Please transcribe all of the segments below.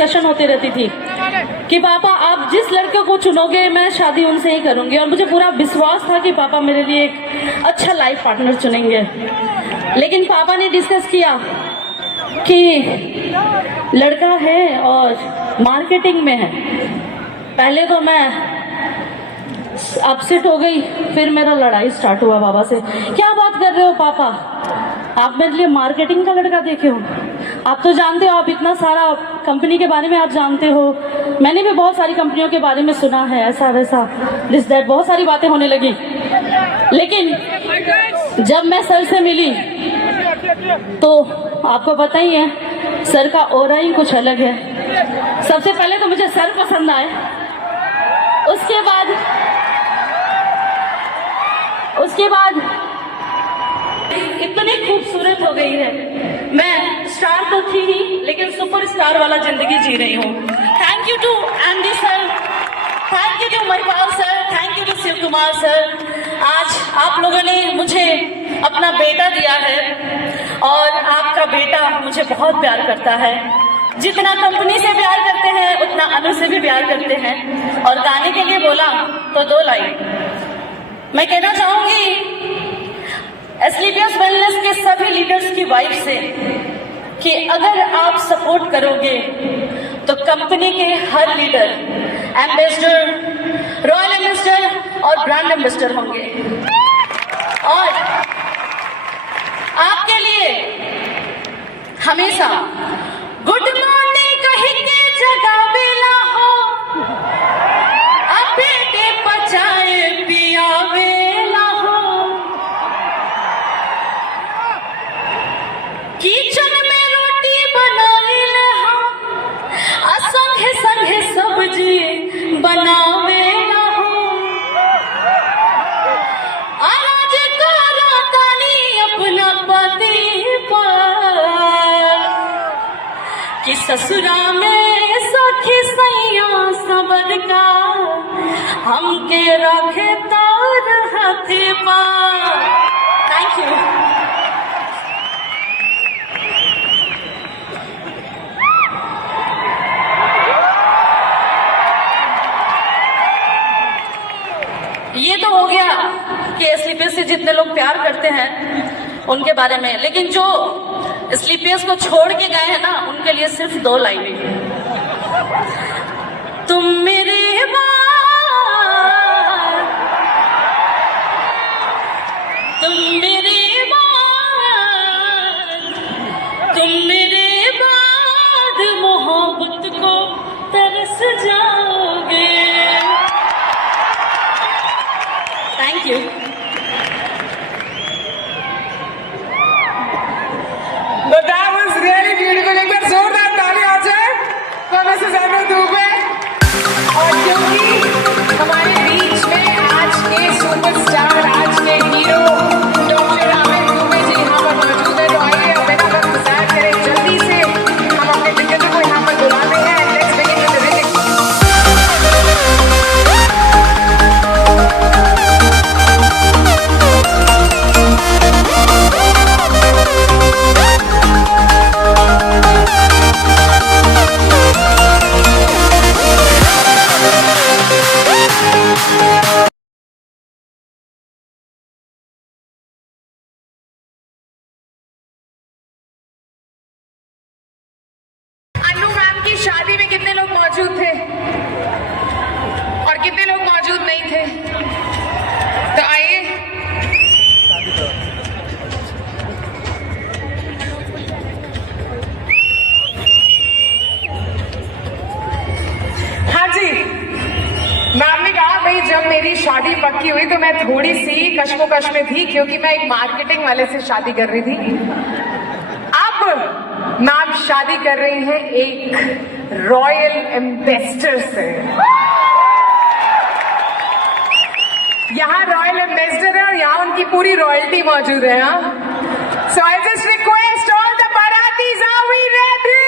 Discussion होती रहती थी कि पापा आप जिस लड़के को चुनोगे मैं शादी उनसे ही करूंगी, और मुझे पूरा विश्वास था कि पापा मेरे लिए एक अच्छा लाइफ पार्टनर चुनेंगे। लेकिन पापा ने डिस्कस किया कि लड़का है और मार्केटिंग में है। पहले तो मैं अपसेट हो गई, फिर मेरा लड़ाई स्टार्ट हुआ बाबा से। क्या बात कर रहे हो पापा, आप मेरे लिए मार्केटिंग का लड़का देखे हो? आप तो जानते हो, आप इतना सारा कंपनी के बारे में आप जानते हो, मैंने भी बहुत सारी कंपनियों के बारे में सुना है, ऐसा वैसा दिस दैट, बहुत सारी बातें होने लगी। लेकिन जब मैं सर से मिली तो आपको पता ही है सर का ऑरा ही कुछ अलग है। सबसे पहले तो मुझे सर पसंद आए, उसके बाद इतनी खूबसूरत हो गई है। मैं स्टार तो थी ही, लेकिन सुपर स्टार वाला जिंदगी जी रही हूँ। Thank you to MD sir, thank you to Mahipal sir, thank you to Shiv Kumar sir. आज आप लोगों ने मुझे अपना बेटा दिया है और आपका बेटा मुझे बहुत प्यार करता है। जितना कंपनी से प्यार करते हैं उतना अनु से भी प्यार करते हैं। और गाने के लिए बोला तो 2 लाइन मैं कहना चाहूंगी एस्क्लेपियस वेलनेस के सभी लीडर्स की वाइफ से कि अगर आप सपोर्ट करोगे तो कंपनी के हर लीडर एम्बेसडर, रॉयल एम्बेसडर और ब्रांड एम्बेसडर होंगे। और आपके लिए हमेशा गुड मॉर्निंग कहीं के जगह बेला हो, अब बेटे पचाए पिया वेला हो, किचन में रोटी बनावे ले हम, संगे संगे सब्जी बनावे ला हो, आज करो तानी अपना पति पर कि ससुरा में सखी सैया सबर का हमके रखे तार हाथे पर। Thank you. ये तो हो गया कि एस्क्लेपियस से जितने लोग प्यार करते हैं उनके बारे में, लेकिन जो एस्क्लेपियस को छोड़ के गए हैं ना उनके लिए सिर्फ 2 लाइनें। तुम मेरे बाद मोहब्बत को तरस जाओगे। Thank you. But that was really beautiful. एक बार जोरदार ताली आ जाए तो मिसेस अनु दुबे। और क्योंकि हमारे बीच में आज के सुपरस्टार, आज के हीरो डॉक्टर अमित दुबे जी यहाँ पर मौजूद है, तो आइए अब बिना वक्त ज़ाया करे जल्दी से हम अपने टिकटों को यहाँ पर बुलाते हैं। Let's begin with the lyrics. Anu ma'am की शादी में कितने लोग मौजूद थे और कितने लोग मौजूद नहीं थे? तो आइए हाँ जी, मैम ने कहा भाई जब मेरी शादी पक्की हुई तो मैं थोड़ी सी कश्मोकश में थी क्योंकि मैं एक मार्केटिंग वाले से शादी कर रही थी। अब मैम शादी कर रही हैं एक रॉयल एम्बेसडर से। यहाँ रॉयल एम्बेसडर है और यहाँ उनकी पूरी रॉयल्टी मौजूद है। So I just request all the बारातीज, आर वी रेडी?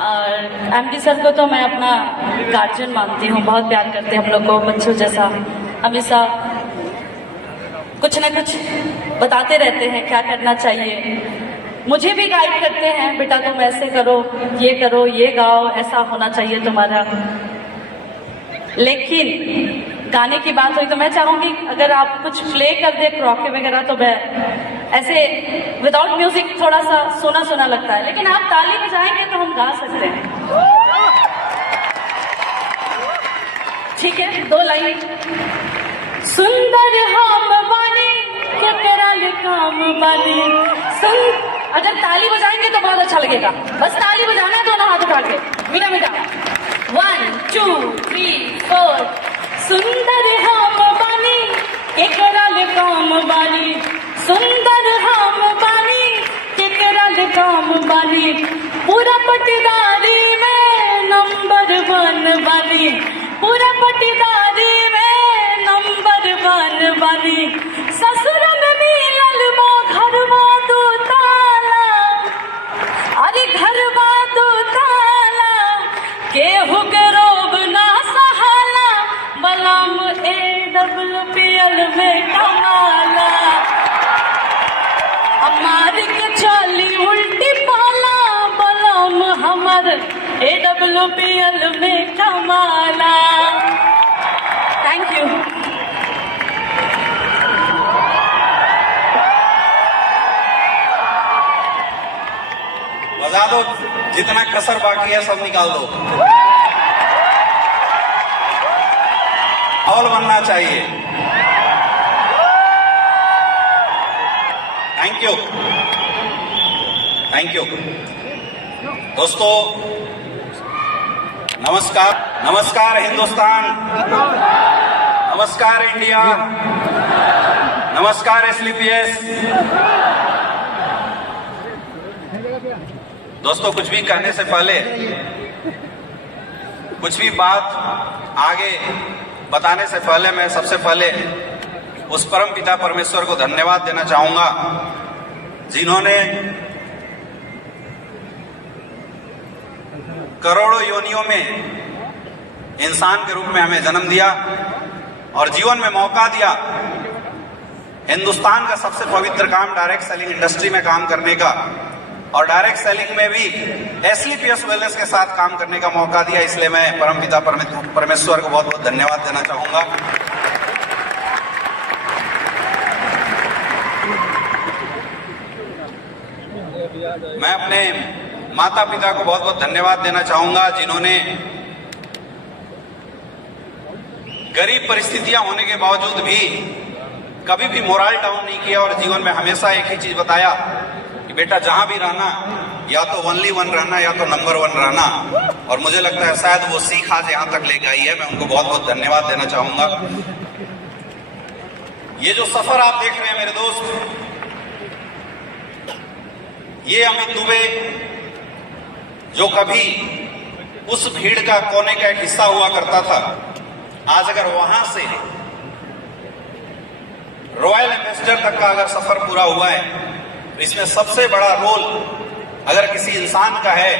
और एमडी सर को तो मैं अपना गार्जियन मानती हूँ, बहुत प्यार करते हैं हम लोग को बच्चों जैसा, हमेशा कुछ ना कुछ बताते रहते हैं क्या करना चाहिए। मुझे भी गाइड करते हैं, बेटा तुम ऐसे करो, ये गाओ, ऐसा होना चाहिए तुम्हारा। लेकिन गाने की बात हुई तो मैं चाहूंगी अगर आप कुछ प्ले कर दे क्रॉके वगैरह, तो मैं ऐसे विदाउट म्यूजिक थोड़ा सा सुना सुना लगता है, लेकिन आप ताली बजाएंगे तो हम गा सकते हैं। ठीक है, 2 लाइन। सुंदर हम बानी के तेरा काम बानी अगर ताली बजाएंगे तो बहुत अच्छा लगेगा, बस ताली बजाना है दोनों हाथ उठा के, मीठा मीठा। 1 2 3 4। सुंदर हम बानी केकरा काम बानी, सुंदर हम बानी केकरा काम बानी, पूरा पटीदारी में नंबर 1 बानी, पूरा पटीदारी में नंबर 1 बानी। ससुर में मिलल मो घरवा 2 ताला, अरे घरवा 2 ताला, केहू के रोब ना सहाला, बलम AWPL में कमाला, हमार के चली उल्टी पाला, बलम हमर AWPL में कमाला। Thank you. बजा दो, जितना कसर बाकी है सब निकाल दो। माहौल बनना चाहिए। Thank you, thank you. दोस्तों नमस्कार, नमस्कार हिंदुस्तान, नमस्कार इंडिया, नमस्कार SLPS। दोस्तों कुछ भी कहने से पहले, कुछ भी बात आगे बताने से पहले, मैं सबसे पहले उस परम पिता परमेश्वर को धन्यवाद देना चाहूंगा जिन्होंने करोड़ों योनियों में इंसान के रूप में हमें जन्म दिया और जीवन में मौका दिया हिंदुस्तान का सबसे पवित्र काम डायरेक्ट सेलिंग इंडस्ट्री में काम करने का, और डायरेक्ट सेलिंग में भी SLPS वेलनेस के साथ काम करने का मौका दिया। इसलिए मैं परमपिता परमेश्वर को बहुत बहुत धन्यवाद देना चाहूंगा। मैं अपने माता पिता को बहुत बहुत धन्यवाद देना चाहूंगा जिन्होंने गरीब परिस्थितियां होने के बावजूद भी कभी भी मोरल डाउन नहीं किया और जीवन में हमेशा एक ही चीज बताया कि बेटा जहां भी रहना, या तो ओनली 1 रहना या तो नंबर 1 रहना। और मुझे लगता है शायद वो सीख आज यहां तक लेके आई है। मैं उनको बहुत बहुत धन्यवाद देना चाहूंगा। ये जो सफर आप देख रहे हैं मेरे दोस्त, ये अमित दुबे जो कभी उस भीड़ का कोने का एक हिस्सा हुआ करता था, आज अगर वहां से रॉयल एम्बेसडर तक का अगर सफर पूरा हुआ है, तो इसमें सबसे बड़ा रोल अगर किसी इंसान का है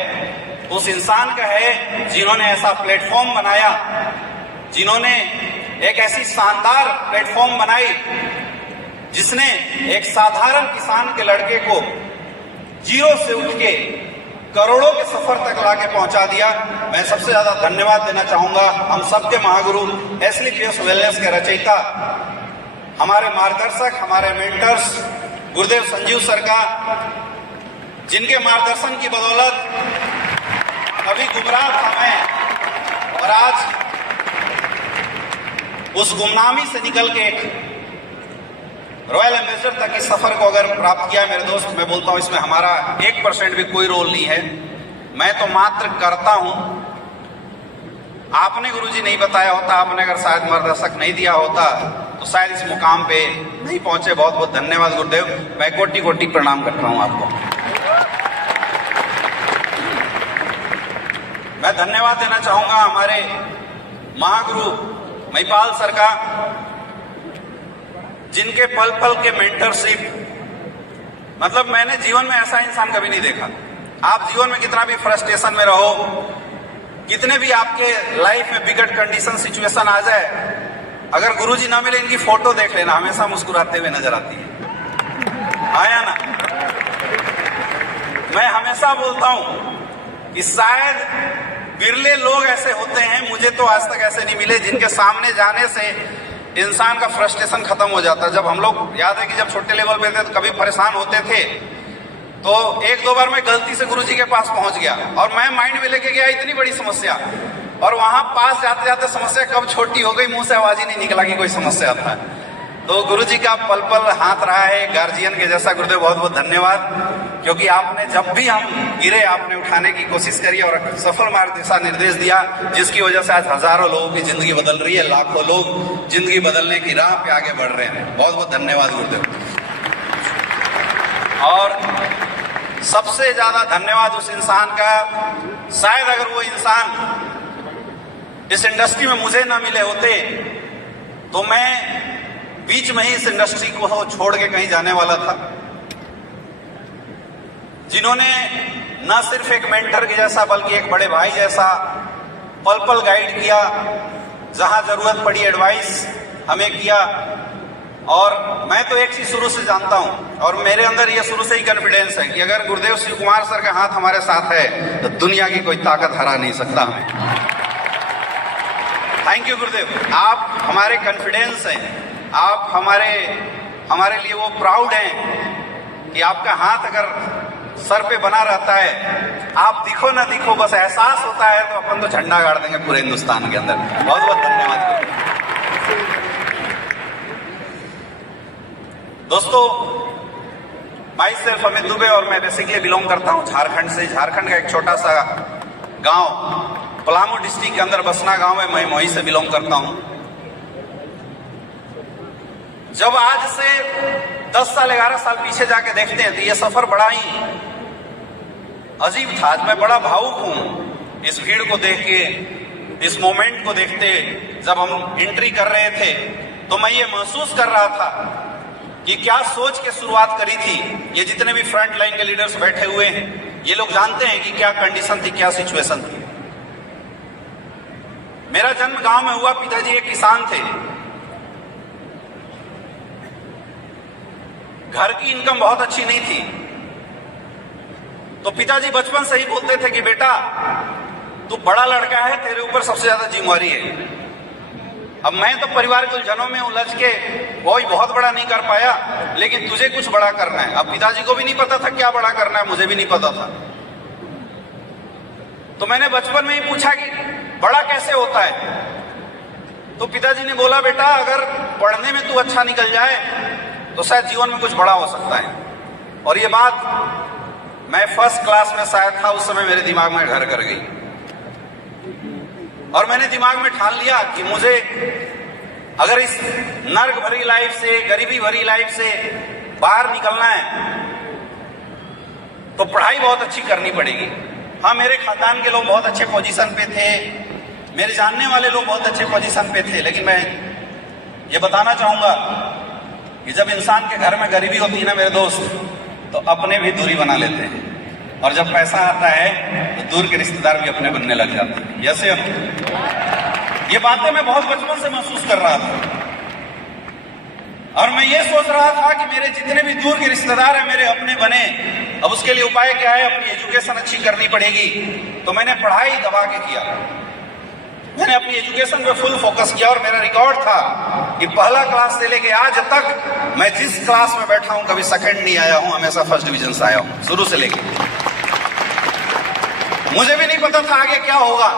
तो उस इंसान का है जिन्होंने ऐसा प्लेटफॉर्म बनाया, जिन्होंने एक ऐसी शानदार प्लेटफॉर्म बनाई जिसने एक साधारण किसान के लड़के को जीरो से उठ के करोड़ों के सफर तक लाके पहुंचा दिया। मैं सबसे ज्यादा धन्यवाद देना चाहूंगा हम सबके महागुरु SLPS वेलनेस के रचयिता, हमारे मार्गदर्शक, हमारे मेंटर्स गुरुदेव संजीव सर का, जिनके मार्गदर्शन की बदौलत कभी गुमराह था मैं, और आज उस गुमनामी से निकल के एक रॉयल एम्बेसडर तक इस सफर को अगर प्राप्त किया मेरे दोस्त, मैं बोलता हूं इसमें हमारा 1% भी कोई रोल नहीं है। मैं तो मात्र करता हूं। आपने गुरुजी नहीं बताया होता, आपने अगर शायद मार्गदर्शक नहीं दिया होता तो शायद इस मुकाम पे नहीं पहुंचे। बहुत बहुत धन्यवाद गुरुदेव, मैं कोटि कोटि प्रणाम करता हूं आपको। मैं धन्यवाद देना चाहूंगा हमारे महागुरु महिपाल सर का, जिनके पल पल के मेंटरशिप, मतलब मैंने जीवन में ऐसा इंसान कभी नहीं देखा आप जीवन में कितना भी फ्रस्ट्रेशन में रहो, कितने भी आपके लाइफ में बिगड़ कंडीशन सिचुएशन आ जाए, अगर गुरुजी ना मिले इनकी फोटो देख लेना, हमेशा मुस्कुराते हुए नजर आती है। आया ना? मैं हमेशा बोलता हूं कि शायद बिरले लोग ऐसे होते हैं, मुझे तो आज तक ऐसे नहीं मिले, जिनके सामने जाने से इंसान का फ्रस्ट्रेशन खत्म हो जाता है। जब हम लोग, याद है कि जब छोटे लेवल पे थे तो कभी परेशान होते थे, तो एक दो बार मैं गलती से गुरुजी के पास पहुंच गया और मैं माइंड में लेके गया इतनी बड़ी समस्या, और वहां पास जाते जाते समस्या कब छोटी हो गई, मुंह से आवाज ही नहीं निकला कि कोई समस्या था। तो गुरुजी का पल पल हाथ रहा है, गार्जियन के जैसा। गुरुदेव बहुत बहुत धन्यवाद, क्योंकि आपने जब भी हम गिरे आपने उठाने की कोशिश करी और सफल मार्ग दिशा निर्देश दिया, जिसकी वजह से आज हजारों लोगों की जिंदगी बदल रही है, लाखों लोग जिंदगी बदलने की राह पे आगे बढ़ रहे हैं। बहुत बहुत धन्यवाद गुरुदेव। और सबसे ज्यादा धन्यवाद उस इंसान का, शायद अगर वो इंसान इस इंडस्ट्री में मुझे ना मिले होते तो मैं बीच में ही इस इंडस्ट्री को छोड़ के कहीं जाने वाला था। जिन्होंने न सिर्फ एक मेंटर के जैसा बल्कि एक बड़े भाई जैसा पल पल गाइड किया, जहां जरूरत पड़ी एडवाइस हमें किया। और मैं तो एक चीज शुरू से जानता हूं और मेरे अंदर ये शुरू से ही कॉन्फिडेंस है कि अगर गुरुदेव शिव कुमार सर का हाथ हमारे साथ है तो दुनिया की कोई ताकत हरा नहीं सकता हमें। थैंक यू गुरुदेव, आप हमारे कॉन्फिडेंस हैं, आप हमारे लिए वो प्राउड हैं कि आपका हाथ अगर सर पे बना रहता है, आप दिखो ना दिखो, बस एहसास होता है तो अपन तो झंडा गाड़ देंगे पूरे हिंदुस्तान के अंदर। बहुत बहुत धन्यवाद दोस्तों। माई सेल्फ अमित दुबे और मैं बेसिकली बिलोंग करता हूं झारखंड से। झारखंड का एक छोटा सा गांव पलामू डिस्ट्रिक्ट के अंदर बसना गांव है, मैं वहीं से बिलोंग करता हूं। जब आज से 10 साल 11 साल पीछे जाके देखते हैं तो ये सफर बड़ा ही अजीब था। आज मैं बड़ा भावुक हूं इस भीड़ को देख के, इस मोमेंट को देखते। जब हम एंट्री कर रहे थे तो मैं ये महसूस कर रहा था कि क्या सोच के शुरुआत करी थी। ये जितने भी फ्रंट लाइन के लीडर्स बैठे हुए हैं, ये लोग जानते हैं कि क्या कंडीशन थी, क्या सिचुएशन थी। मेरा जन्म गांव में हुआ, पिताजी एक किसान थे। घर की इनकम बहुत अच्छी नहीं थी, तो पिताजी बचपन से ही बोलते थे कि बेटा तू बड़ा लड़का है, तेरे ऊपर सबसे ज्यादा जिम्मेवारी है। अब मैं तो परिवार के उलझनों में उलझ के कोई बहुत बड़ा नहीं कर पाया, लेकिन तुझे कुछ बड़ा करना है। अब पिताजी को भी नहीं पता था क्या बड़ा करना है, मुझे भी नहीं पता था। तो मैंने बचपन में ही पूछा कि बड़ा कैसे होता है, तो पिताजी ने बोला बेटा अगर पढ़ने में तू अच्छा निकल जाए तो शायद जीवन में कुछ बड़ा हो सकता है। और ये बात मैं फर्स्ट क्लास में शायद था, उस समय मेरे दिमाग में घर कर गई और मैंने दिमाग में ठान लिया कि मुझे अगर इस नर्क भरी लाइफ से, गरीबी भरी लाइफ से बाहर निकलना है तो पढ़ाई बहुत अच्छी करनी पड़ेगी। हाँ, मेरे खानदान के लोग बहुत अच्छे पोजीशन पे थे, मेरे जानने वाले लोग बहुत अच्छे पोजीशन पे थे, लेकिन मैं ये बताना चाहूंगा कि जब इंसान के घर में गरीबी होती है ना मेरे दोस्त, तो अपने भी दूरी बना लेते हैं, और जब पैसा आता है तो दूर के रिश्तेदार भी अपने बनने लग जाते हैं। जैसे ये बातें मैं बहुत बचपन से महसूस कर रहा था और मैं ये सोच रहा था कि मेरे जितने भी दूर के रिश्तेदार हैं मेरे अपने बने। अब उसके लिए उपाय क्या है, अपनी एजुकेशन अच्छी करनी पड़ेगी। तो मैंने पढ़ाई दबा के किया, मैंने अपनी एजुकेशन पे फुल फोकस किया और मेरा रिकॉर्ड था कि पहला क्लास से लेके आज तक मैं जिस क्लास में बैठा हूं कभी सेकंड नहीं आया हूं, हमेशा फर्स्ट डिवीजन से आया हूं शुरू से लेके। मुझे भी नहीं पता था आगे क्या होगा,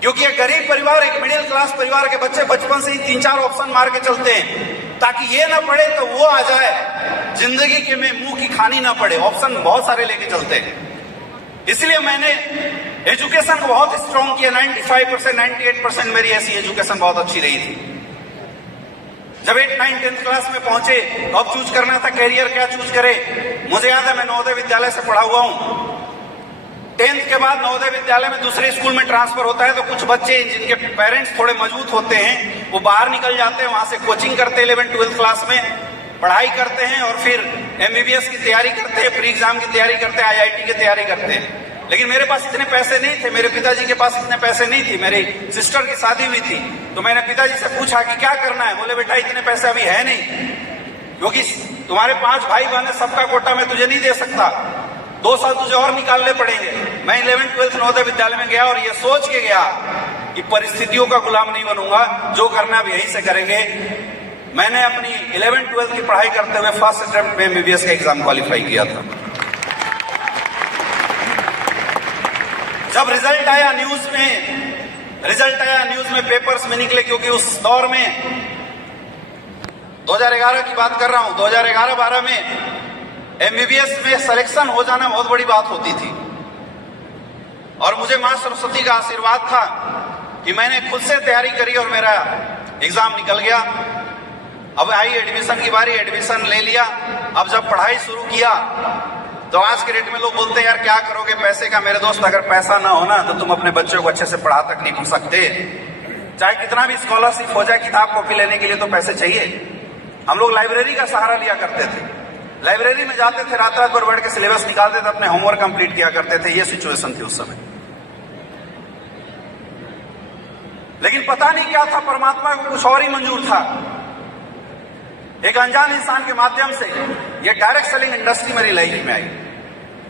क्योंकि एक गरीब परिवार, एक मिडिल क्लास परिवार के बच्चे बचपन से ही 3-4 ऑप्शन मार के चलते हैं ताकि ये ना पड़े तो वो आ जाए, जिंदगी के में मुंह की खानी ना पड़े। ऑप्शन बहुत सारे लेके चलते हैं। इसलिए मैंने एजुकेशन को बहुत स्ट्रॉन्ग किया। 95%, 98% मेरी ऐसी एजुकेशन बहुत अच्छी रही थी। जब 8, 9, 10th क्लास में पहुंचे तो अब चूज करना था कैरियर, क्या चूज करे। मुझे याद है मैं नवोदय विद्यालय से पढ़ा हुआ हूं। 10th के बाद नवोदय विद्यालय में दूसरे स्कूल में ट्रांसफर होता है तो कुछ बच्चे जिनके पेरेंट्स थोड़े मजबूत होते हैं वो बाहर निकल जाते हैं, वहां से कोचिंग करते हैं 11th, 12th क्लास में। पढ़ाई करते हैं और फिर MBBS की तैयारी करते हैं, प्री एग्जाम की तैयारी करते हैं, IIT की तैयारी करते हैं। लेकिन मेरे पास इतने पैसे नहीं थे, मेरे पिताजी के पास इतने पैसे नहीं थी। मेरी सिस्टर की शादी हुई थी तो मैंने पिताजी से पूछा कि क्या करना है। बोले बेटा इतने पैसे अभी है नहीं, क्योंकि तुम्हारे 5 भाई बहन है, सबका कोटा मैं तुझे नहीं दे सकता, 2 साल तुझे और निकालने पड़ेंगे। मैं 11th-12th नवोदय विद्यालय में गया और ये सोच के गया कि परिस्थितियों का गुलाम नहीं बनूंगा, जो करना अब यहीं से करेंगे। मैंने अपनी 11th-12th की पढ़ाई करते हुए फर्स्ट अटेम्प्ट में MBBS का एग्जाम क्वालिफाई किया था। जब रिजल्ट आया न्यूज में पेपर्स में निकले, क्योंकि उस दौर में 2011 की बात कर रहा हूं, 2011-12 में MBBS में सिलेक्शन हो जाना बहुत बड़ी बात होती थी। और मुझे मां सरस्वती का आशीर्वाद था कि मैंने खुद से तैयारी करी और मेरा एग्जाम निकल गया। अब आई एडमिशन की बारी, एडमिशन ले लिया। अब जब पढ़ाई शुरू किया तो आज के डेट में लोग बोलते हैं यार क्या करोगे पैसे का। मेरे दोस्त, अगर पैसा ना होना तो तुम अपने बच्चों को अच्छे से पढ़ा तक नहीं सकते। चाहे कितना भी स्कॉलरशिप हो जाए, किताब कॉपी लेने के लिए तो पैसे चाहिए। हम लोग लाइब्रेरी का सहारा लिया करते थे, लाइब्रेरी में जाते थे, रात भर बैठ के सिलेबस निकालते थे, अपने होमवर्क कंप्लीट किया करते थे। ये सिचुएशन थी उस समय। लेकिन पता नहीं क्या था, परमात्मा को कुछ और ही मंजूर था। एक अनजान इंसान के माध्यम से ये डायरेक्ट सेलिंग इंडस्ट्री मेरी लाइफ में आई।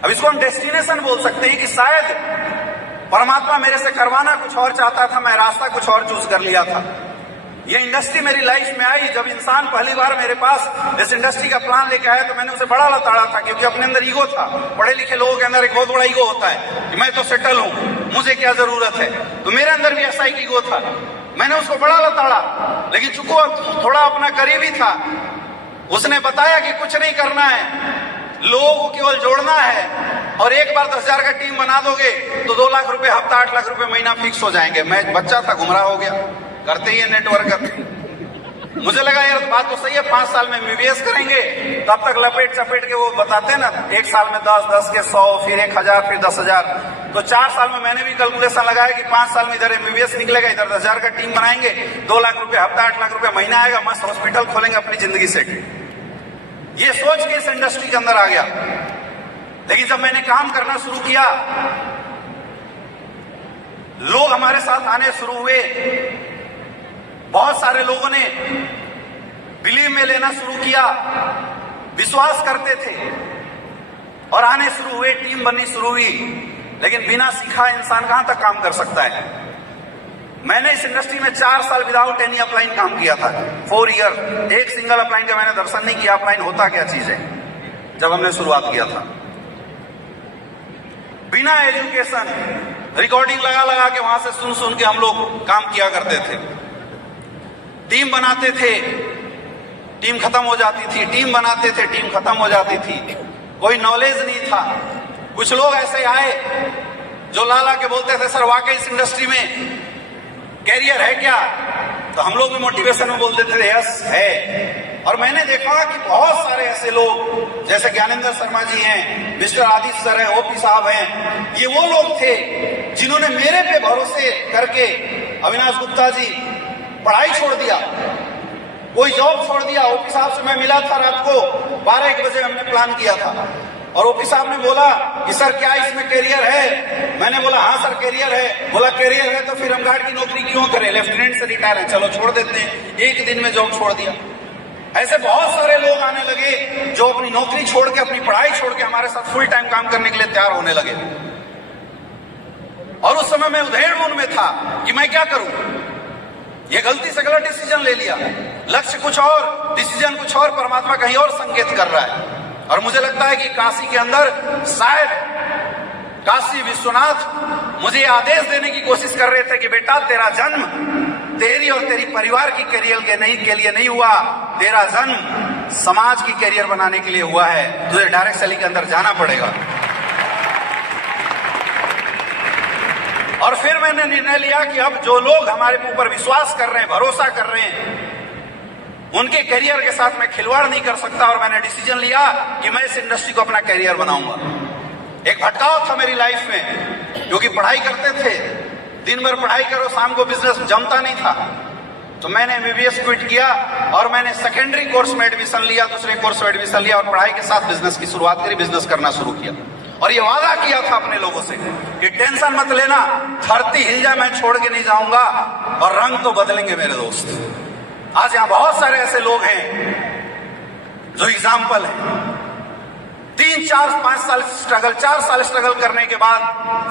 अब इसको हम डेस्टिनेशन बोल सकते हैं कि शायद परमात्मा मेरे से करवाना कुछ और चाहता था, मैं रास्ता कुछ और चूज कर लिया था। ये इंडस्ट्री मेरी लाइफ में आई। जब इंसान पहली बार मेरे पास इस इंडस्ट्री का प्लान लेके आया तो मैंने उसे बड़ा लताड़ा था, क्योंकि अपने अंदर ईगो था। पढ़े लिखे लोगों के अंदर एक बहुत बड़ा ईगो होता है कि मैं तो सेटल हूं, मुझे क्या जरूरत है। तो मेरे अंदर भी ऐसा ही ईगो था, मैंने उसको बड़ा लताड़ा। लेकिन चूंकि थोड़ा अपना करीबी था, उसने बताया कि कुछ नहीं करना है, लोगों को केवल जोड़ना है, और एक बार 10,000 का टीम बना दोगे तो 2 लाख रुपए हफ्ता, 8 लाख रुपए महीना फिक्स हो जाएंगे। मैं बच्चा था, गुमराह हो गया, करते ही नेटवर्कर। मुझे लगा यार बात तो सही है, 5 साल में MBBS करेंगे, तब तक लपेट चपेट के वो बताते हैं ना, 1 साल में 10, 10 के 100, फिर 1,000, फिर 10,000। तो 4 साल में मैंने भी कैलकुलेशन लगाया कि 5 साल में इधर MBBS निकलेगा, इधर 10,000 का टीम बनाएंगे, 2 लाख रुपए हफ्ता, 8 लाख रुपए महीना आएगा, मस्त हॉस्पिटल खोलेंगे, अपनी जिंदगी सेट। ये सोच के इस इंडस्ट्री के अंदर आ गया। लेकिन जब मैंने काम करना शुरू किया, लोग हमारे साथ आने शुरू हुए। बहुत सारे लोगों ने बिलीव में लेना शुरू किया, विश्वास करते थे और आने शुरू हुए, टीम बननी शुरू हुई। लेकिन बिना सीखा इंसान कहां तक काम कर सकता है। मैंने इस इंडस्ट्री में 4 साल विदाउट एनी अपलाइन काम किया था, 4 ईयर। एक सिंगल अपलाइन का मैंने दर्शन नहीं किया। अपलाइन होता क्या चीज है, जब हमने शुरुआत किया था बिना एजुकेशन, रिकॉर्डिंग लगा लगा के वहां से सुन सुन के हम लोग काम किया करते थे। टीम बनाते थे, टीम खत्म हो जाती थी, टीम बनाते थे, टीम खत्म हो जाती थी। कोई नॉलेज नहीं था। कुछ लोग ऐसे आए जो ला के बोलते थे सर वाकई इस इंडस्ट्री में कैरियर है क्या। तो हम लोग भी मोटिवेशन में बोल देते थे यस है। और मैंने देखा कि बहुत सारे ऐसे लोग जैसे ज्ञानेंद्र शर्मा जी हैं, मिस्टर आदित्य सर हैं, ओपी साहब हैं, ये वो लोग थे जिन्होंने मेरे पे भरोसे करके, अविनाश गुप्ता जी, पढ़ाई छोड़ दिया, कोई जॉब छोड़ दिया। ओपी साहब से मैं मिला था रात को 12-1 बजे, हमने प्लान किया था। और ओपी साहब ने बोला कि सर क्या इसमें कैरियर है। मैंने बोला हाँ सर कैरियर है। बोला कैरियर है तो फिर हम गार्ड की नौकरी क्यों करें, लेफ्टिनेंट से रिटायर है, चलो छोड़ देते हैं। 1 दिन में जॉब छोड़ दिया। ऐसे बहुत सारे लोग आने लगे जो अपनी नौकरी छोड़ के, अपनी पढ़ाई छोड़ के हमारे साथ फुल टाइम काम करने के लिए तैयार होने लगे। और उस समय मैं उधेड़ में था कि मैं क्या करूं। ये गलती से गलत डिसीजन ले लिया, लक्ष्य कुछ और, डिसीजन कुछ और, परमात्मा कहीं और संकेत कर रहा है। और मुझे लगता है कि काशी के अंदर शायद काशी विश्वनाथ मुझे आदेश देने की कोशिश कर रहे थे कि बेटा तेरा जन्म तेरी और तेरी परिवार की करियर के लिए नहीं हुआ, तेरा जन्म समाज की करियर बनाने के लिए हुआ है। तुझे डायरेक्ट सेलिंग के अंदर जाना पड़ेगा। और फिर मैंने निर्णय लिया कि अब जो लोग हमारे ऊपर विश्वास कर रहे हैं, भरोसा कर रहे हैं, उनके करियर के साथ मैं खिलवाड़ नहीं कर सकता। और मैंने डिसीजन लिया कि मैं इस इंडस्ट्री को अपना करियर बनाऊंगा। एक भटकाव था मेरी लाइफ में, क्योंकि पढ़ाई करते थे, दिन भर पढ़ाई करो, शाम को बिजनेस जमता नहीं था। तो मैंने एमबीबीएस क्विट किया और मैंने सेकेंडरी कोर्स में एडमिशन लिया, दूसरे कोर्स में एडमिशन लिया और पढ़ाई के साथ बिजनेस की शुरुआत करी, बिजनेस करना शुरू किया। और ये वादा किया था अपने लोगों से कि टेंशन मत लेना, धरती हिल जाए मैं छोड़ के नहीं जाऊंगा, और रंग तो बदलेंगे मेरे दोस्त। आज यहाँ बहुत सारे ऐसे लोग हैं जो एग्जाम्पल है। 3, 4, 5 साल स्ट्रगल, 4 साल स्ट्रगल करने के बाद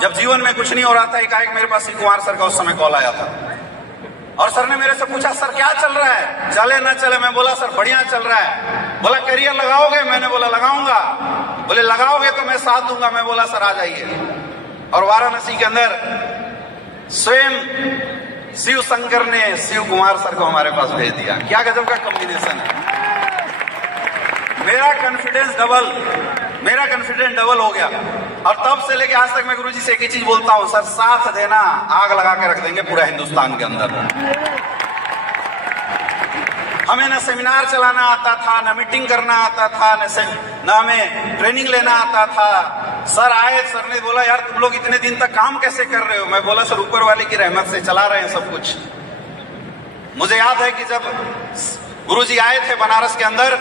जब जीवन में कुछ नहीं हो रहा था, एकाएक मेरे पास शिव कुमार सर का उस समय कॉल आया था और सर ने मेरे से पूछा, सर क्या चल रहा है, चले ना चले? मैं बोला सर बढ़िया चल रहा है। बोला करियर लगाओगे? मैंने बोला लगाऊंगा। बोले लगाओगे तो मैं साथ दूंगा। मैं बोला सर आ जाइए। और वाराणसी के अंदर स्वयं शिव शंकर ने शिव कुमार सर को हमारे पास भेज दिया। क्या गजब का कॉम्बिनेशन है। मेरा कॉन्फिडेंस डबल हो गया। और तब से लेके आज तक मैं गुरुजी से एक ही चीज बोलता हूं, सर साथ देना, आग लगा के रख देंगे पूरा हिंदुस्तान के अंदर। हमें ना सेमिनार चलाना आता था, ना मीटिंग करना आता था, ना हमें ट्रेनिंग लेना आता था। सर आए, सर ने बोला यार तुम लोग इतने दिन तक काम कैसे कर रहे हो? मैं बोला सर ऊपर वाले की रहमत से चला रहे हैं सब कुछ। मुझे याद है कि जब गुरुजी आए थे बनारस के अंदर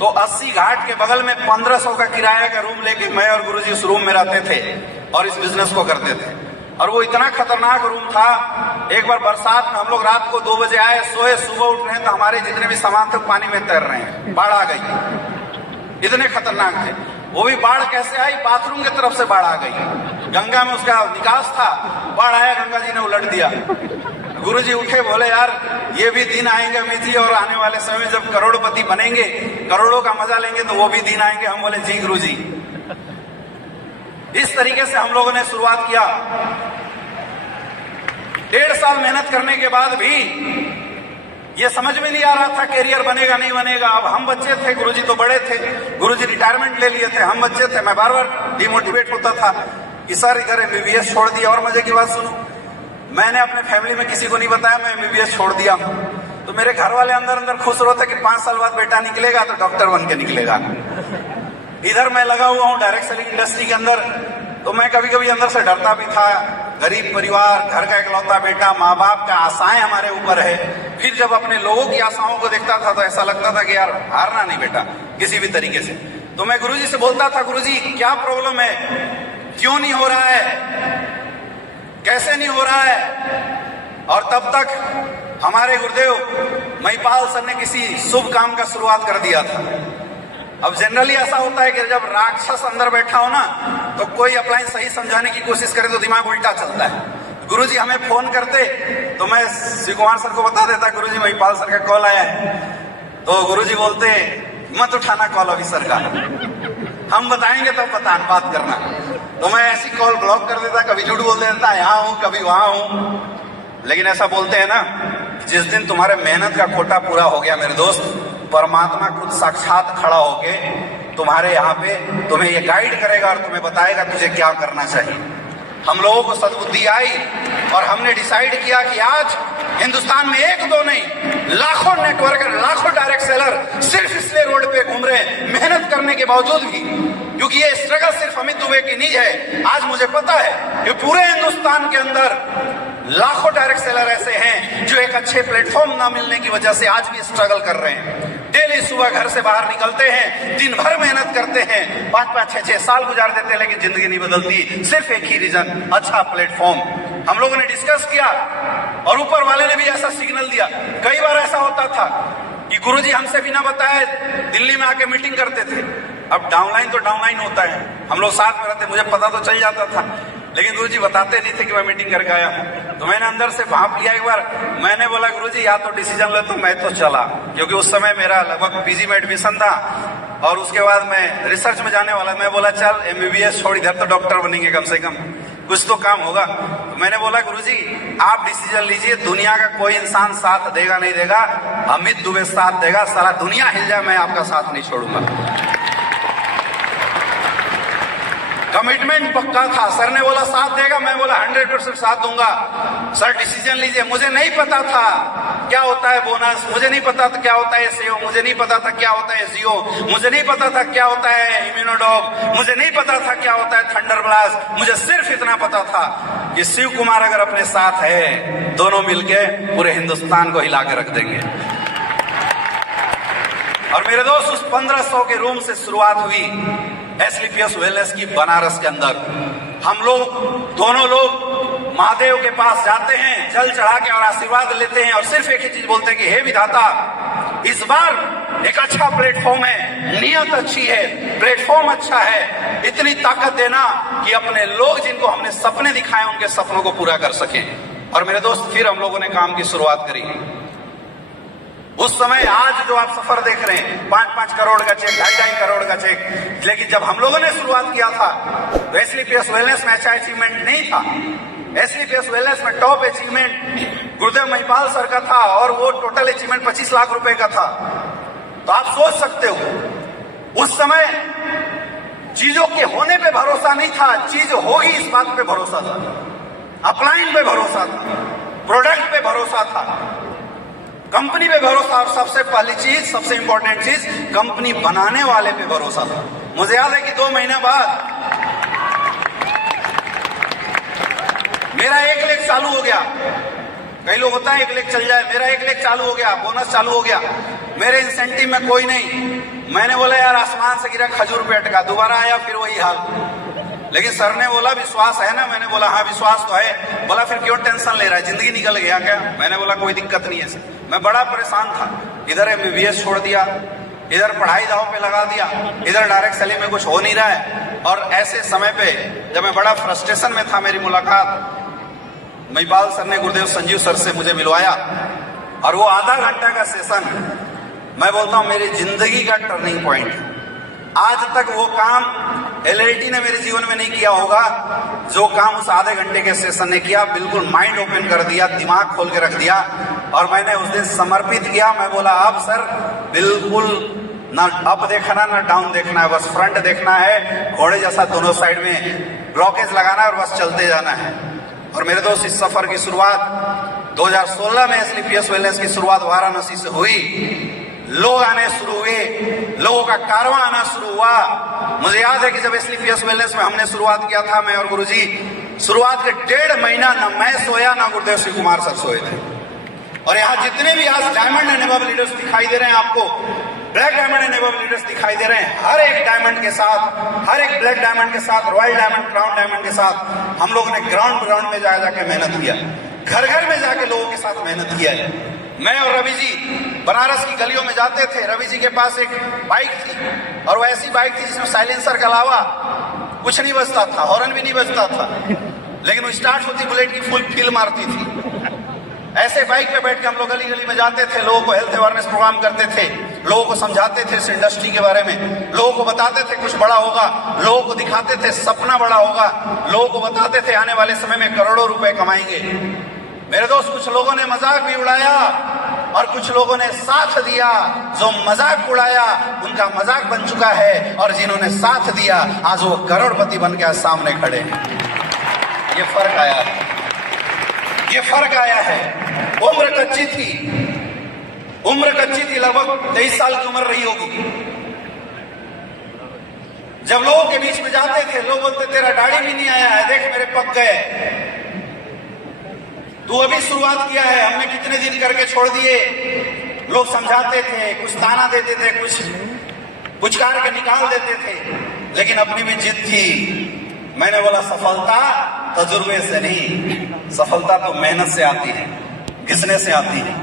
तो 80 घाट के बगल में 1500 का किराया का रूम लेके मैं और गुरुजी उस रूम में रहते थे और इस बिजनेस को करते थे। और वो इतना खतरनाक रूम था, एक बार बरसात में हम लोग रात को 2 बजे आए, सोए, सुबह उठ रहे हैं तो हमारे जितने भी सामान थे पानी में तैर रहे हैं, बाढ़ आ गई। इतने खतरनाक थे। वो भी बाढ़ कैसे आई? बाथरूम की तरफ से बाढ़ आ गई। गंगा में उसका निकास था, बाढ़ आया, गंगा जी ने उलट दिया। गुरुजी उठे, बोले यार ये भी दिन आएंगे मिथि, और आने वाले समय में जब करोड़पति बनेंगे, करोड़ों का मजा लेंगे तो वो भी दिन आएंगे। हम बोले जी गुरुजी। इस तरीके से हम लोगों ने शुरुआत किया। 1.5 साल मेहनत करने के बाद भी ये समझ में नहीं आ रहा था कैरियर बनेगा नहीं बनेगा। अब हम बच्चे थे, गुरुजी तो बड़े थे, गुरुजी रिटायरमेंट ले लिए थे, हम बच्चे थे। मैं बार बार डिमोटिवेट होता था कि सर इधर एमबीबीएस छोड़ दिया। और मजे की बात सुनो, मैंने अपने फैमिली में किसी को नहीं बताया मैं एमबीबीएस छोड़ दिया। तो मेरे घर वाले अंदर अंदर खुश रहते कि 5 साल बाद बेटा निकलेगा तो डॉक्टर बन के निकलेगा। इधर मैं लगा हुआ हूँ डायरेक्ट सेलिंग इंडस्ट्री के अंदर, तो मैं कभी कभी अंदर से डरता भी था। गरीब परिवार, घर का इकलौता बेटा, माँ बाप का आशाएं हमारे ऊपर है। फिर जब अपने लोगों की आशाओं को देखता था तो ऐसा लगता था कि यार हारना नहीं बेटा किसी भी तरीके से। तो मैं गुरुजी से बोलता था, गुरुजी क्या प्रॉब्लम है, क्यों नहीं हो रहा है, कैसे नहीं हो रहा है? और तब तक हमारे गुरुदेव महिपाल सर ने किसी शुभ काम का शुरुआत कर दिया था। अब जनरली ऐसा होता है कि जब राक्षस अंदर बैठा हो ना तो कोई अप्लायंस सही समझाने की कोशिश करे तो दिमाग उल्टा चलता है। गुरुजी हमें फोन करते तो मैं शिव कुमार सर को बता देता, गुरुजी महिपाल सर का कॉल आया है। तो गुरुजी बोलते मत उठाना कॉल अभी सर का, हम बताएंगे तो बात करना। तो मैं ऐसी कॉल ब्लॉक कर देता, कभी झूठ बोल देता, यहाँ हूं कभी वहां हूं। लेकिन ऐसा बोलते हैं ना, जिस दिन तुम्हारे मेहनत का कोटा पूरा हो गया मेरे दोस्त, परमात्मा खुद साक्षात खड़ा होके तुम्हारे यहाँ पे तुम्हें ये गाइड करेगा और तुम्हें बताएगा तुझे क्या करना चाहिए। हम लोगों को सद्बुद्धि आई और हमने डिसाइड किया कि आज हिंदुस्तान में 1-2 नहीं, लाखों नेटवर्कर, लाखों डायरेक्ट सेलर सिर्फ इसलिए रोड पे घूम रहे हैं मेहनत करने के बावजूद भी, क्योंकि ये स्ट्रगल सिर्फ अमित दुबे की नहीं है। आज मुझे पता है कि पूरे हिंदुस्तान के अंदर लाखों डायरेक्ट सेलर ऐसे हैं जो एक अच्छे प्लेटफॉर्म ना मिलने की वजह से आज भी स्ट्रगल कर रहे हैं। डेली सुबह घर से बाहर निकलते हैं, दिन भर मेहनत करते हैं, 5-5, 6-6 साल गुजार देते हैं, लेकिन जिंदगी नहीं बदलती। सिर्फ एक ही रीजन, अच्छा प्लेटफॉर्म। हम लोगों ने डिस्कस किया और ऊपर वाले ने भी ऐसा सिग्नल दिया। कई बार ऐसा होता था कि गुरुजी हमसे बिना बताए दिल्ली में आके मीटिंग करते थे। अब डाउनलाइन तो डाउनलाइन होता है, हम लोग साथ में रहते, मुझे पता तो चल जाता था, लेकिन गुरुजी बताते नहीं थे कि मैं मीटिंग करके आया हूं। तो मैंने अंदर से भाप लिया एक बार, मैंने बोला गुरुजी या तो डिसीजन ले, तो मैं तो चला, क्योंकि उस समय मेरा लगभग पीजी में एडमिशन था और उसके बाद मैं रिसर्च में जाने वाला। मैं बोला चल एमबीबीएस छोड़, इधर तो डॉक्टर बनेंगे, कम से कम कुछ तो काम होगा। तो मैंने बोला गुरुजी आप डिसीजन लीजिए, दुनिया का कोई इंसान साथ देगा नहीं देगा, अमित दुबे साथ देगा, सारा दुनिया हिल जाए मैं आपका साथ नहीं छोड़ूंगा। कमिटमेंट पक्का था। सर ने बोला साथ देगा, मैं बोला 100% साथ दूंगा। सर डिसीजन लीजिए। मुझे नहीं पता था क्या होता है बोनस, मुझे नहीं पता था क्या होता है एसईओ, मुझे नहीं पता था क्या होता है एसईओ, मुझे नहीं पता था क्या होता है इम्यूनोडॉग, मुझे नहीं पता था क्या होता है थंडर ब्लास्ट। मुझे सिर्फ इतना पता था कि शिव कुमार अगर अपने साथ है, दोनों मिलके पूरे हिंदुस्तान को हिला के रख देंगे। और मेरे दोस्त, उस 1500 के रूम से शुरुआत हुई एसलीपीएस वेलनेस की बनारस के अंदर। हम लोग दोनों लोग महादेव के पास जाते हैं, जल चढ़ा के और आशीर्वाद लेते हैं और सिर्फ एक ही चीज बोलते हैं कि हे विधाता, इस बार एक अच्छा प्लेटफॉर्म है, नियत अच्छी है, प्लेटफॉर्म अच्छा है, इतनी ताकत देना कि अपने लोग जिनको हमने सपने दिखाए उनके सपनों को पूरा कर सकें। और मेरे दोस्त, फिर हम लोगों ने काम की शुरुआत करी। उस समय आज जो आप सफर देख रहे हैं, 5-5 करोड़ का चेक, 2.5 करोड़ का चेक, लेकिन जब हम लोगों ने शुरुआत किया था तो एसलीपीएस वेलनेस में अच्छा अचीवमेंट नहीं था। एसलीपीएस वेलनेस में टॉप अचीवमेंट गुरुदेव महिपाल सर का था और वो टोटल अचीवमेंट 25 लाख रुपए का था। तो आप सोच सकते हो उस समय चीजों के होने पे भरोसा नहीं था, चीज होगी इस बात पे भरोसा था, अपलाइन पे भरोसा था, प्रोडक्ट पे भरोसा था, कंपनी पे भरोसा, और सबसे पहली चीज, सबसे इंपॉर्टेंट चीज, कंपनी बनाने वाले पे भरोसा था। मुझे याद है कि 2 महीने बाद मेरा 1 लाख चालू हो गया। कई लोग होता है 1 लाख चल जाए, मेरा 1 लाख चालू हो गया, बोनस चालू हो गया, मेरे इंसेंटिव में कोई नहीं। मैंने बोला यार आसमान से गिरा खजूर पे अटका, दोबारा आया फिर वही हाल। लेकिन सर ने बोला विश्वास है ना, मैंने बोला हाँ विश्वास तो है। बोला फिर क्यों टेंशन ले रहा है, जिंदगी निकल गया क्या? मैंने बोला कोई दिक्कत नहीं है सर। मैं बड़ा परेशान था, इधर एमबीबीएस छोड़ दिया, इधर पढ़ाई दाव पे लगा दिया, इधर डायरेक्ट सेलिंग में कुछ हो नहीं रहा है। और ऐसे समय पे जब मैं बड़ा फ्रस्ट्रेशन में था, मेरी मुलाकात महिपाल सर ने गुरुदेव संजीव सर से मुझे मिलवाया और वो आधा घंटा का सेशन, मैं बोलता हूँ मेरी जिंदगी का टर्निंग पॉइंट है। आज तक वो काम एलएलटी ने मेरे जीवन में नहीं किया होगा जो काम उस आधे घंटे के सेशन ने किया। बिल्कुल माइंड ओपन कर दिया, दिमाग खोल के रख दिया और मैंने उस दिन समर्पित किया। मैं बोला अब सर बिल्कुल ना अप देखना ना डाउन देखना है, बस फ्रंट देखना है, घोड़े जैसा दोनों साइड में ब्लॉकेज लगाना है और बस चलते जाना है। और मेरे दोस्त, इस सफर की शुरुआत 2016 में एसलीपीएस वेलनेस की शुरुआत वाराणसी से हुई। लोग आने शुरू हुए, लोगों का कारवां आना शुरू हुआ। मुझे याद है कि जब एसलीपीएस वेलनेस में हमने शुरुआत किया था, मैं और गुरुजी, शुरुआत के 1.5 महीना ना मैं सोया ना गुरुदेव शिव कुमार सर सोए थे। और यहाँ जितने भी आज डायमंड एंड अबव लीडर्स दिखाई दे रहे हैं आपको, black diamond and above leaders दिखाई दे रहे हैं, हर एक डायमंड के साथ, हर एक ब्लैक डायमंड के साथ, रॉयल डायमंड, क्राउन डायमंड के साथ हम लोगों ने ग्राउंड में जाके मेहनत किया, घर घर में जाके लोगों के साथ मेहनत किया है। मैं और रवि जी बनारस की गलियों में जाते थे। रवि जी के पास एक बाइक थी और वो ऐसी बाइक थी जिसमें साइलेंसर के अलावा कुछ नहीं बजता था, हॉर्न भी नहीं बजता था, लेकिन वो स्टार्ट होती बुलेट की फुल फील मारती थी। ऐसे बाइक पे बैठ के हम लोग गली गली में जाते थे, लोगों को हेल्थ अवेयरनेस प्रोग्राम करते थे, लोगों को समझाते थे इस इंडस्ट्री के बारे में, लोगों को बताते थे कुछ बड़ा होगा, लोगों को दिखाते थे सपना बड़ा होगा, लोगों को बताते थे आने वाले समय में करोड़ों रुपए कमाएंगे। मेरे दोस्त, कुछ लोगों ने मजाक भी उड़ाया और कुछ लोगों ने साथ दिया। जो मजाक उड़ाया उनका मजाक बन चुका है और जिन्होंने साथ दिया आज वो करोड़पति बन के सामने खड़े हैं। ये फर्क आया है, ये फर्क आया है। उम्र कच्ची थी, उम्र कच्ची थी, लगभग 23 साल की उम्र रही होगी। जब लोगों के बीच में जाते थे, लोग बोलते तेरा दाढ़ी भी नहीं आया है, देख मेरे पक गए, तू अभी शुरुआत किया है, हमने कितने दिन करके छोड़ दिए। लोग समझाते थे, कुछ ताना देते थे, कुछ पुचकार के निकाल देते थे, लेकिन अपनी भी जिद थी। मैंने बोला सफलता तजुर्बे से नहीं, सफलता तो मेहनत से आती है, घिसने से आती है,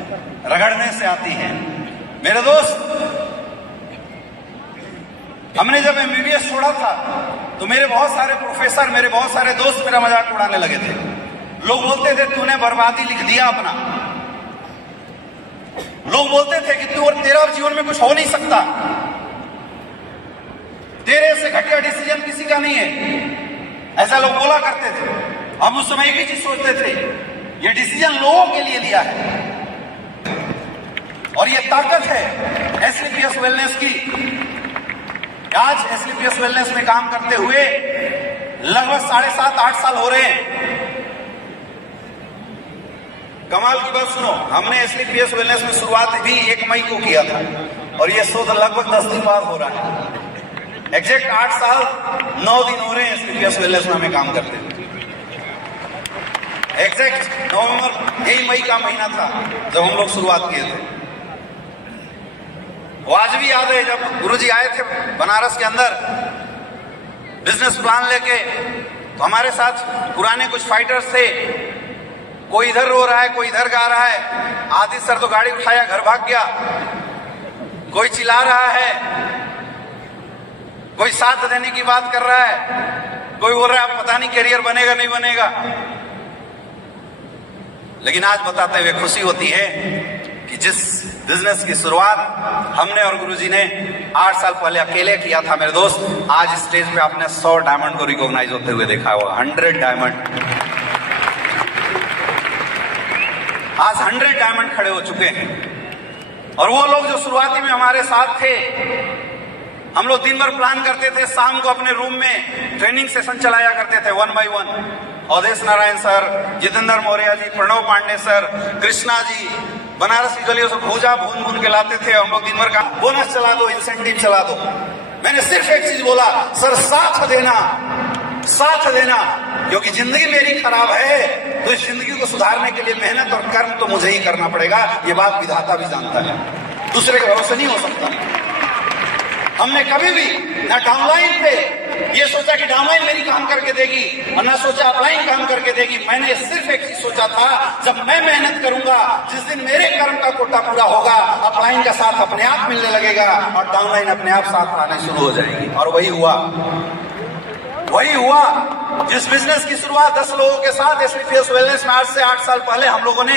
रगड़ने से आती है। मेरे दोस्त, हमने जब एमबीबीएस छोड़ा था तो मेरे बहुत सारे प्रोफेसर, मेरे बहुत सारे दोस्त मेरा मजाक उड़ाने लगे थे। लोग बोलते थे तूने बर्बादी लिख दिया अपना, लोग बोलते थे कि तू और तेरा जीवन में कुछ हो नहीं सकता, तेरे से घटिया डिसीजन किसी का नहीं है, ऐसा लोग बोला करते थे। हम उस समय एक ही चीज सोचते थे, ये डिसीजन लोगों के लिए लिया है और ये ताकत है एसलीपीएस वेलनेस की। आज एसलीपीएस वेलनेस में काम करते हुए लगभग 7.5-8 साल हो रहे हैं। कमाल की बात सुनो, हमने एसलीपीएस वेलनेस में शुरुआत भी 1 मई को किया था और ये शोध लगभग 10 दिन बाद हो रहा है। एग्जैक्ट 8 साल 9 दिन हो रहे हैं एसलीपीएस वेलनेस में हमें काम करते हुए। एग्जैक्ट नवंबर, यही मई का महीना था जब हम लोग शुरुआत किए थे। वो आज भी याद है जब गुरुजी आए थे बनारस के अंदर बिजनेस प्लान लेके, तो हमारे साथ पुराने कुछ फाइटर्स थे। कोई इधर रो रहा है, कोई इधर गा रहा है। आदित्य सर तो गाड़ी उठाया घर भाग गया। कोई चिल्ला रहा है, कोई साथ देने की बात कर रहा है, कोई बोल रहा है पता नहीं करियर बनेगा नहीं बनेगा। लेकिन आज बताते हुए खुशी होती है कि जिस बिजनेस की शुरुआत हमने और गुरुजी ने 8 साल पहले अकेले किया था मेरे दोस्त, आज स्टेज पे आपने 100 डायमंड को रिकॉग्नाइज होते हुए देखा होगा। 100 डायमंड, आज 100 डायमंड खड़े हो चुके हैं। और वो लोग जो शुरुआती में हमारे साथ थे, हम लोग दिन भर प्लान करते थे, शाम को अपने रूम में ट्रेनिंग सेशन चलाया करते थे 1 by 1। Awadhesh Narayan sir, Jitendra Maurya ji, Pranav Pandey sir, Krishna ji Banaras की गलियों से भूजा भून भून के लाते थे। हम लोग दिन भर का बोनस चला दो, इंसेंटिव चला दो। मैंने सिर्फ एक चीज बोला, सर साथ देना, साथ देना, क्योंकि जिंदगी मेरी खराब है तो इस जिंदगी को सुधारने के लिए मेहनत और कर्म तो मुझे ही करना पड़ेगा। ये बात विधाता भी जानता है, दूसरे के भरोसे नहीं हो सकता। हमने कभी भी ना डाउनलाइन पे ये सोचा कि डाउनलाइन मेरी काम करके देगी और ना सोचा अपलाइन काम करके देगी। मैंने सिर्फ एक चीज सोचा था, जब मैं मेहनत करूंगा, जिस दिन मेरे कर्म का कोटा पूरा होगा, अपलाइन का साथ अपने आप मिलने लगेगा और डाउनलाइन अपने आप साथ आने शुरू हो जाएगी। और वही हुआ, वही हुआ। जिस बिजनेस की शुरुआत 10 लोगों के साथ एसलीपीएस वेलनेस में आज से 8 साल पहले हम लोगों ने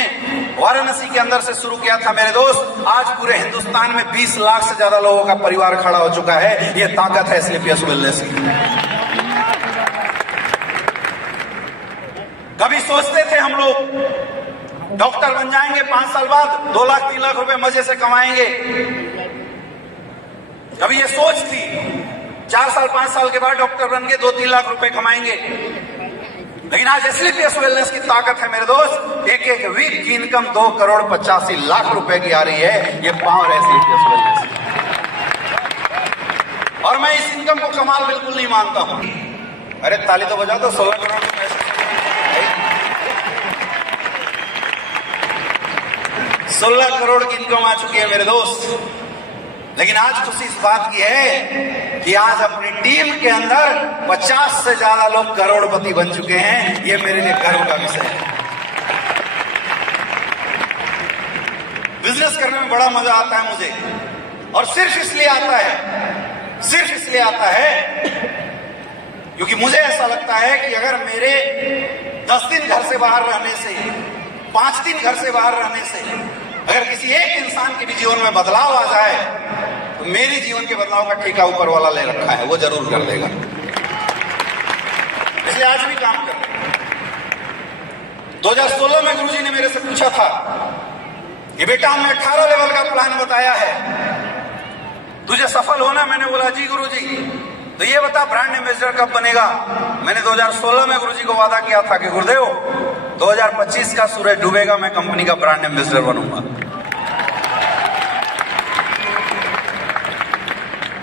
वाराणसी के अंदर से शुरू किया था मेरे दोस्त, आज पूरे हिंदुस्तान में 20 लाख से ज्यादा लोगों का परिवार खड़ा हो चुका है। ये ताकत है एसलीपीएस वेलनेस की। कभी सोचते थे हम लोग डॉक्टर बन जाएंगे 5 साल बाद, 2 लाख 3 लाख रुपए मजे से कमाएंगे। कभी ये सोच थी 4 साल 5 साल के बाद डॉक्टर बन के 2-3 लाख रुपए कमाएंगे। लेकिन आज एसलीपीएस वेलनेस की ताकत है मेरे दोस्त, एक वीक की इनकम 2 करोड़ 85 लाख रुपए की आ रही है। ये पावर है एसलीपीएस वेलनेस। और मैं इस इनकम को कमाल बिल्कुल नहीं मानता हूं। अरे ताली तो बजा दो। 16 करोड़ के पैसे, 16 करोड़ की इनकम आ चुकी है मेरे दोस्त। लेकिन आज खुशी इस बात की है कि आज अपनी टीम के अंदर 50 से ज्यादा लोग करोड़पति बन चुके हैं। ये मेरे लिए गर्व का विषय है। बिजनेस करने में बड़ा मजा आता है मुझे, और सिर्फ इसलिए आता है, सिर्फ इसलिए आता है क्योंकि मुझे ऐसा लगता है कि अगर मेरे 10 दिन घर से बाहर रहने से, 5 दिन घर से बाहर रहने से अगर किसी एक इंसान के भी जीवन में बदलाव आ जाए, तो मेरे जीवन के बदलाव का ठेका ऊपर वाला ले रखा है, वो जरूर कर देगा। इसलिए आज भी काम कर रहे हैं। 2016 में गुरुजी ने मेरे से पूछा था कि बेटा हमने 18 लेवल का प्लान बताया है, तुझे सफल होना। मैंने बोला जी गुरुजी, तो ये बता ब्रांड एम्बेसडर कब बनेगा। मैंने 2016 में गुरुजी को वादा किया था कि गुरुदेव 2025 का सूरज डूबेगा, मैं कंपनी का ब्रांड एम्बेसडर बनूंगा।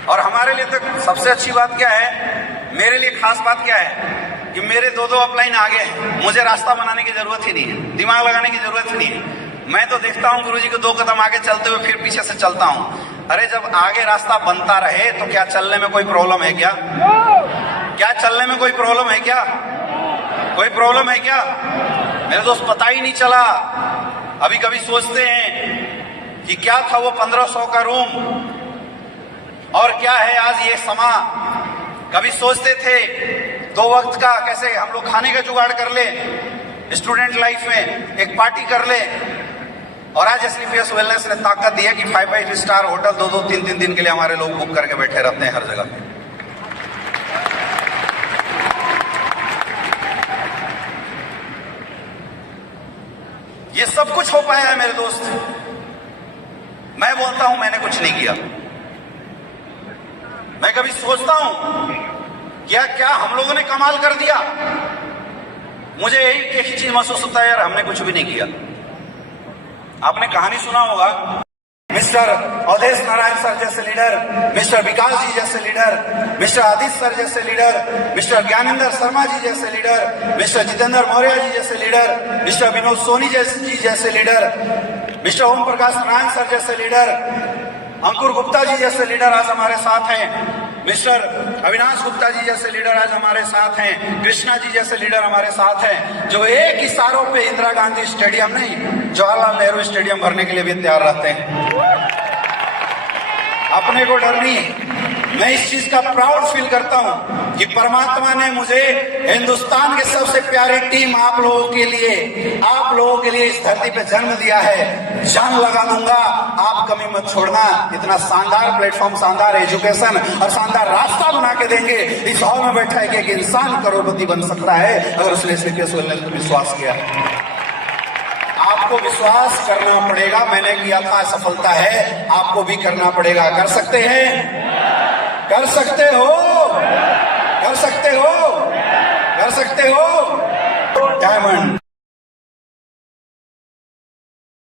और हमारे लिए तो सबसे अच्छी बात क्या है, मेरे लिए खास बात क्या है कि मेरे 2 अपलाइन आगे हैं। मुझे रास्ता बनाने की जरूरत ही नहीं है, दिमाग लगाने की जरूरत ही नहीं है। मैं तो देखता हूं गुरुजी को 2 कदम आगे चलते हुए फिर पीछे से चलता हूं। अरे जब आगे रास्ता बनता रहे तो क्या चलने में कोई प्रॉब्लम है क्या? क्या चलने में कोई प्रॉब्लम है क्या? कोई प्रॉब्लम है क्या? मेरे दोस्त पता ही नहीं चला। अभी कभी सोचते हैं कि क्या था वो 1500 का रूम और क्या है आज ये समा। कभी सोचते थे 2 वक्त का कैसे हम लोग खाने का जुगाड़ कर ले, स्टूडेंट लाइफ में एक पार्टी कर ले। और आज एसलीपीएस वेलनेस ने ताकत दी है कि 5 स्टार होटल 2-2, 3-3 दिन के लिए हमारे लोग बुक करके बैठे रहते हैं हर जगह। ये सब कुछ हो पाया है मेरे दोस्त। मैं बोलता हूं मैंने कुछ नहीं किया। मैं कभी सोचता हूं क्या क्या हम लोगों ने कमाल कर दिया। मुझे एक चीज महसूस होता है, यार हमने कुछ भी नहीं किया। आपने कहानी सुना होगा, मिस्टर अवधेश नारायण सर जैसे लीडर, मिस्टर विकास जी जैसे लीडर, मिस्टर आदित्य सर जैसे लीडर, मिस्टर ज्ञानेंद्र शर्मा जी जैसे लीडर, मिस्टर जितेंद्र मौर्य जी जैसे लीडर, मिस्टर विनोद सोनी जी जैसे leader, mister Om Prakash Narayan sir जैसे लीडर, अंकुर गुप्ता जी जैसे लीडर आज हमारे साथ हैं, मिस्टर अविनाश गुप्ता जी जैसे लीडर आज हमारे साथ हैं, कृष्णा जी जैसे लीडर हमारे साथ हैं, जो एक इशारों पे इंदिरा गांधी स्टेडियम नहीं, जवाहरलाल नेहरू स्टेडियम भरने के लिए भी तैयार रहते हैं। अपने को डर नहीं। मैं इस चीज का प्राउड फील करता हूं कि परमात्मा ने मुझे हिंदुस्तान के सबसे प्यारी टीम आप लोगों के लिए इस धरती पे जन्म दिया है। जान लगा दूंगा, आप कमी मत छोड़ना। इतना शानदार प्लेटफॉर्म, शानदार एजुकेशन और शानदार रास्ता बना के देंगे। इस हॉल में बैठा एक इंसान करोड़पति बन सकता है अगर उसने विश्वास किया। आपको विश्वास करना पड़ेगा। मैंने किया था, सफलता है, आपको भी करना पड़ेगा। कर सकते हैं? कर सकते हो? कर सकते हो? कर सकते हो? डायमंड